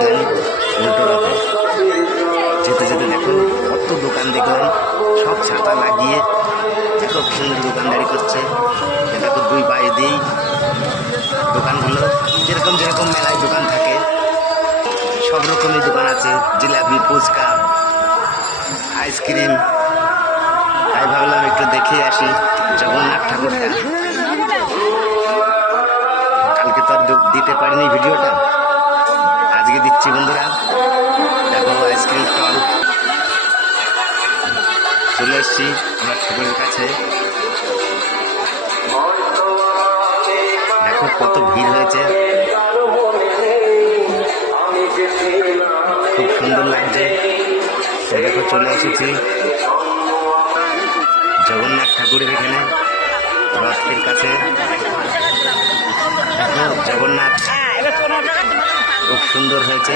যাচ্ছিলাম উল্টো রথে। যেতে যেতে দেখো কত দোকান দেখলাম, সব ছাতা লাগিয়ে এত সুন্দর দোকানদারি করছে। দেখো দুই পায়ে দিয়েই দোকানগুলো যেরকম যেরকম মেলায় দোকান থাকে সব রকমই দোকান আছে, জিলাপি, ফুচকা, আইসক্রিম। তাই ভাবলাম একটু দেখে আসি জগন্নাথ ঠাকুরটা। কালকে তো আর দিতে পারিনি ভিডিওটা, আজকে দিচ্ছি বন্ধুরা। দেখো আইসক্রিম স্টল, চলে এসছি আমরা ঠাকুরের কাছে। দেখো কত ভিড় হয়েছে, খুব সুন্দর লাগছে। দেখো চলে এসেছি জগন্নাথ ঠাকুরের এখানে রথের কাছে। দেখো জগন্নাথ খুব সুন্দর হয়েছে।